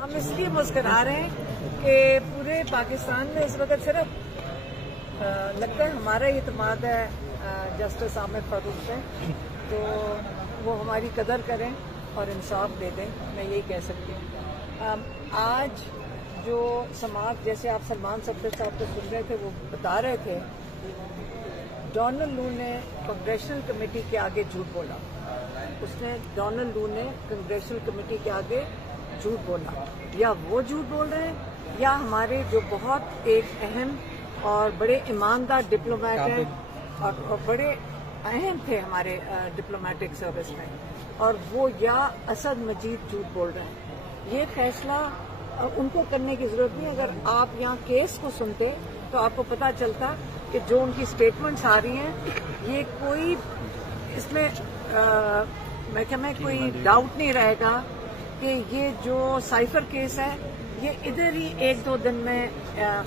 हम इसलिए मुस्कुरा रहे हैं कि पूरे पाकिस्तान में इस वक्त सिर्फ लगता है हमारा इत्मीनान है जस्टिस आमिर फारूक पे, तो वो हमारी कदर करें और इंसाफ दे दें, मैं यही कह सकती हूँ। आज जो समाज, जैसे आप सलमान सफदर साहब को सुन रहे थे, वो बता रहे थे डोनाल्ड लू ने कांग्रेशनल कमेटी के आगे झूठ बोला। डोनाल्ड लू ने कांग्रेशनल कमेटी के आगे झूठ बोला, या वो झूठ बोल रहे हैं या हमारे जो बहुत एक अहम और बड़े ईमानदार डिप्लोमेट हैं और बड़े अहम थे हमारे डिप्लोमेटिक सर्विस में, और वो या असद मजीद झूठ बोल रहे हैं। ये फैसला उनको करने की जरूरत नहीं। अगर आप यहाँ केस को सुनते तो आपको पता चलता कि जो उनकी स्टेटमेंट्स आ रही हैं, ये कोई इसमें मैं क्या मैं कोई डाउट नहीं रहेगा कि ये जो साइफर केस है ये इधर ही 1-2 दिन में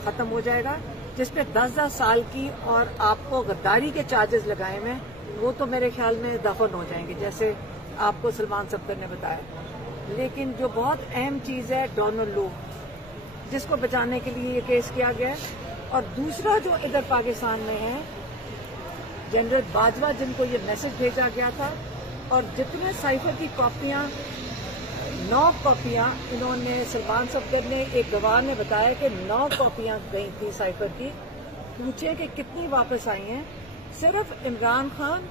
खत्म हो जाएगा, जिसपे 10-10 साल की और आपको गद्दारी के चार्जेस लगाए हुए, वो तो मेरे ख्याल में दफन हो जाएंगे, जैसे आपको सलमान सफदर ने बताया। लेकिन जो बहुत अहम चीज है डोनाल्ड लू, जिसको बचाने के लिए ये केस किया गया है, और दूसरा जो इधर पाकिस्तान में है जनरल बाजवा, जिनको ये मैसेज भेजा गया था, और जितने साइफर की कॉपियां 9 कॉपियां इन्होंने, सलमान सफदर ने, एक गवाह ने बताया कि 9 कॉपियां गई थी साइफर की। पूछे कि कितनी वापस आई हैं। सिर्फ इमरान खान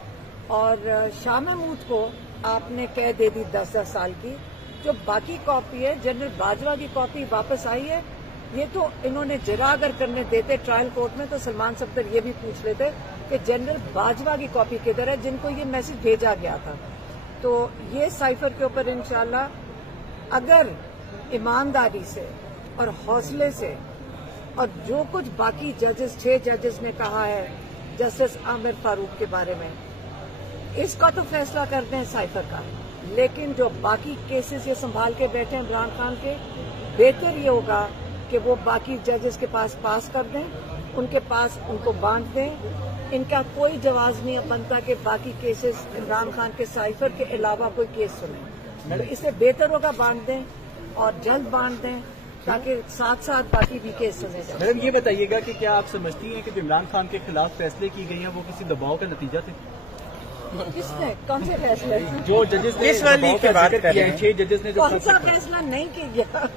और शाह महमूद को आपने कैद दे दी 10-10 साल की। जो बाकी कॉपी है, जनरल बाजवा की कॉपी वापस आई है। ये तो इन्होंने जरा अगर करने देते ट्रायल कोर्ट में, तो सलमान सफदर ये भी पूछ लेते कि जनरल बाजवा की कॉपी किधर है, जिनको ये मैसेज भेजा गया था। तो ये साइफर के ऊपर इंशाल्लाह अगर ईमानदारी से और हौसले से, और जो कुछ बाकी जजेस 6 जजेस ने कहा है जस्टिस आमिर फारूक के बारे में, इसका तो फैसला करते हैं साइफर का, लेकिन जो बाकी केसेस ये संभाल के बैठे हैं इमरान खान के, बेहतर ये होगा कि वो बाकी जजेस के पास कर दें, उनके पास उनको बांट दें। इनका कोई जवाब नहीं बनता कि बाकी केसेस इमरान खान के साइफर के अलावा कोई केस सुने। तो इससे बेहतर होगा बांट दें, और जल्द बांट दें, ताकि साथ साथ बाकी भी केस सुने जाए। मैडम, ये बताइएगा कि क्या आप समझती हैं कि जो इमरान खान के खिलाफ फैसले की गई हैं वो किसी दबाव का नतीजा थे? किसने? कौन से फैसले? जो जजेस ने इस वाली की बात कर रहे हैं। 6 जजेस ने जो कौन सा फैसला नहीं किया?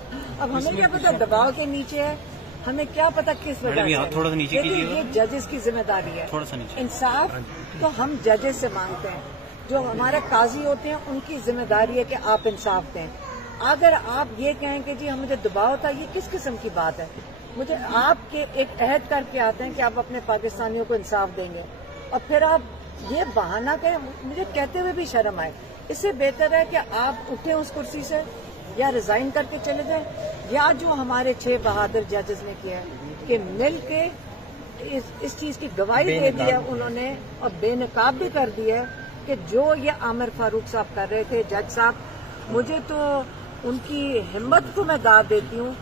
अब हमें क्या पता दबाव के नीचे है, हमें क्या पता किस वजह से। थोड़ा सा नीचे ये जजेस की जिम्मेदारी है। थोड़ा सा नीचे। इंसाफ तो हम जजेस से मांगते हैं, जो हमारे काजी होते हैं उनकी जिम्मेदारी है कि आप इंसाफ दें। अगर आप ये कहें कि जी मुझे दबाव था, ये किस किस्म की बात है? मुझे आपके एक अहद करके आते हैं कि आप अपने पाकिस्तानियों को इंसाफ देंगे, और फिर आप ये बहाना करें, मुझे कहते हुए भी शर्म आए। इससे बेहतर है कि आप उठें उस कुर्सी से, या रिजाइन करके चले जाएं, या जो हमारे 6 बहादुर जजेस ने किया है कि मिल के इस चीज की गवाही दे दी है उन्होंने, और बेनकाब भी कर दी है कि जो ये आमिर फारूक साहब कर रहे थे, जज साहब, मुझे तो उनकी हिम्मत को मैं दाद देती हूँ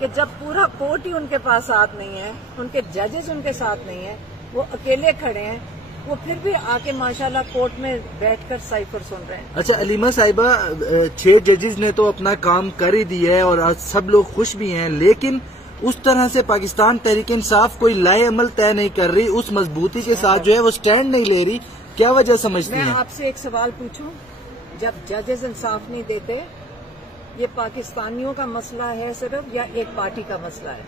कि जब पूरा कोर्ट ही उनके पास साथ नहीं है, उनके जजेस उनके साथ नहीं है, वो अकेले खड़े हैं, वो फिर भी आके माशाल्लाह कोर्ट में बैठकर साइफर सुन रहे हैं। अच्छा अलीमा साहिबा, 6 जजेस ने तो अपना काम कर ही दिया है और आज सब लोग खुश भी हैं, लेकिन उस तरह से पाकिस्तान तहरीक इंसाफ कोई लाए अमल तय नहीं कर रही, उस मजबूती के साथ जो है वो स्टैंड नहीं ले रही, क्या वजह समझती हैं? मैं आपसे एक सवाल पूछूं, जब जजेस इंसाफ नहीं देते, ये पाकिस्तानियों का मसला है सिर्फ, या एक पार्टी का मसला है?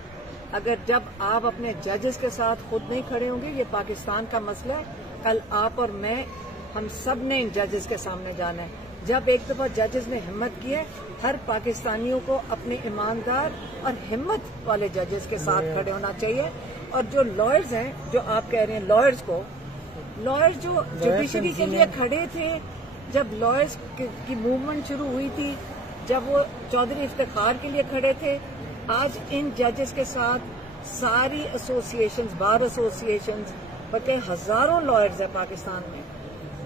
अगर जब आप अपने जजेस के साथ खुद नहीं खड़े होंगे, ये पाकिस्तान का मसला है। कल आप और मैं, हम सब ने इन जजेस के सामने जाना है। जब एक दफा जजेस ने हिम्मत की है, हर पाकिस्तानियों को अपने ईमानदार और हिम्मत वाले जजेस के साथ खड़े होना चाहिए। और जो लॉयर्स हैं, जो आप कह रहे हैं लॉयर्स जो जुडिशरी के लिए खड़े थे, जब लॉयर्स की मूवमेंट शुरू हुई थी, जब वो चौधरी इफ्तिखार के लिए खड़े थे, आज इन जजेस के साथ सारी एसोसिएशंस, बार एसोसिएशंस, बल्कि हजारों लॉयर्स है पाकिस्तान में।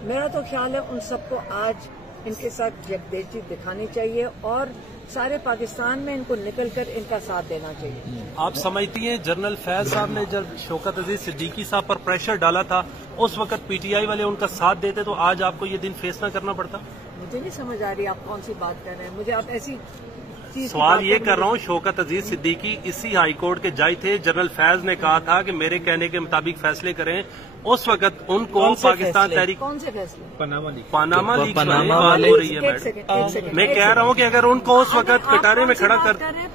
मेरा तो ख्याल है उन सबको आज इनके साथ यकदेशी दिखानी चाहिए, और सारे पाकिस्तान में इनको निकलकर इनका साथ देना चाहिए। आप समझती हैं जनरल फैज साहब ने जब शौकत अजीज सिद्दीकी साहब पर प्रेशर डाला था, उस वक्त पीटीआई वाले उनका साथ देते तो आज आपको ये दिन फेस न करना पड़ता? मुझे नहीं समझ आ रही आप कौन सी बात कर रहे हैं। मुझे आप ऐसी चीज सवाल ये कर रहा हूँ, शौकत अजीज सिद्दीकी इसी हाई कोर्ट के जज थे। जनरल फैज ने कहा था कि मेरे कहने के मुताबिक फैसले करें। उस वक्त उनको पाकिस्तान तहरीक कौन से फैसले? Panama leak Panama leak Panama बात वाले- हो रही है एक मैडम। सेकंड, मैं कह रहा हूँ कि अगर उनको उस वक्त कटारे में खड़ा कर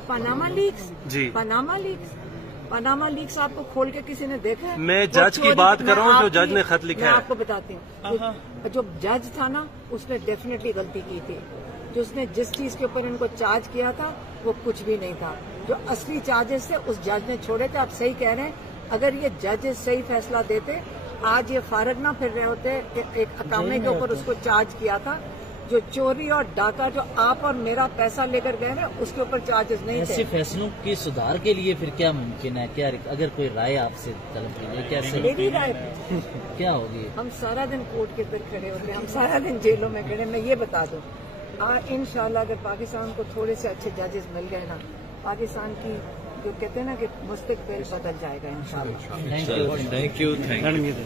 पनामा लीक्स, जी। पनामा लीक्स आपको खोल के किसी ने देखा है? मैं वो जज की चोरी- बात कर रहा हूँ, मैं जो आपकी- जज ने खत लिखा मैं है। आपको बताती हूँ, जो जज था ना उसने डेफिनेटली गलती की थी। जो उसने जिस चीज के ऊपर इनको चार्ज किया था वो कुछ भी नहीं था। जो असली चार्जेस थे उस जज ने छोड़े थे। आप सही कह रहे हैं, अगर ये जजेस सही फैसला देते आज ये फारग ना फिर रहे होते। एक अकामे के ऊपर उसको चार्ज किया था। जो चोरी और डाका जो आप और मेरा पैसा लेकर गए ना उसके ऊपर चार्जेस नहीं ऐसे थे। फैसलों के सुधार के लिए फिर क्या मुमकिन है? क्या अगर कोई राय आपसे तलब कीजिए कैसे मेरी राय क्या होगी? हम सारा दिन कोर्ट के फिर खड़े होते हैं, हम सारा दिन जेलों में खड़े। मैं ये बता दूं, इंशाल्लाह अगर पाकिस्तान को थोड़े से अच्छे जजेस मिल गए ना, पाकिस्तान की जो कहते हैं ना कि मुस्तकबिल बदल जाएगा इंशाल्लाह। Thank you.